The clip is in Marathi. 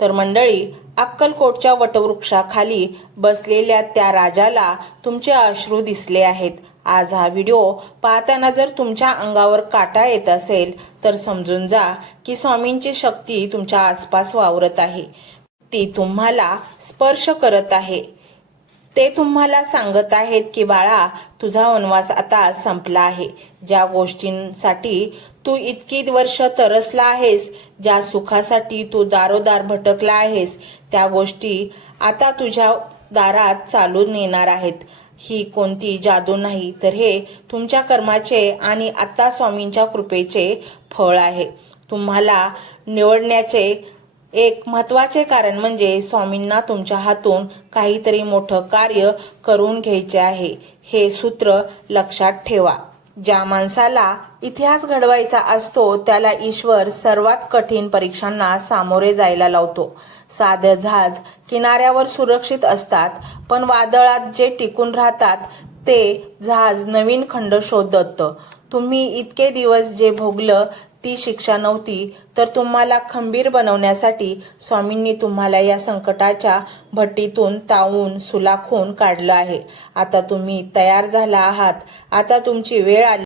तर मंडळी, अक्कलकोटच्या वटवृक्षाखाली बसलेल्या त्या राजाला तुमचे अश्रू दिसले आहेत. आज हा व्हिडिओ पाहताना जर तुमच्या अंगावर काटा येत असेल तर समजून जा की स्वामींची शक्ती तुमच्या आसपास वावरत आहे. ती तुम्हाला स्पर्श करत आहे. ते तुम्हाला सांगत आहेत की बाळा, तुझा वनवास आता संपला आहे. ज्या गोष्टींसाठी तू इतकी वर्ष तरसला आहेस, ज्या सुखासाठी तू दारोदार भटकला आहेस, त्या गोष्टी आता तुझ्या दारात चालून येणार आहेत. ही कोणती जादू नाही, तर हे तुमच्या कर्माचे आणि आता स्वामींच्या कृपेचे फळ आहे. तुम्हाला निवडण्याचे एक महत्त्वाचे कारण म्हणजे स्वामींना तुमच्या हातून काहीतरी मोठं कार्य करून घ्यायचे आहे. हे सूत्र लक्षात ठेवा. ज्या माणसाला इतिहास घडवायचा असतो त्याला ईश्वर सर्वात कठीण परीक्षांना सामोरे जायला लावतो. साधं जहाज किनाऱ्यावर सुरक्षित असतात, पण वादळात जे टिकून राहतात ते जहाज नवीन खंड शोधतं. तुम्ही इतके दिवस जे भोगलं ती शिक्षा नव्हती, तर तुम्हाला खंबीर बनवण्यासाठी स्वामींनी तुम्हाला या संकटाच्या भट्टीतून तावून सुलाखून काढलं आहे. आता तुम्ही तयार झाला आहात. आता तुमची वेळ आली.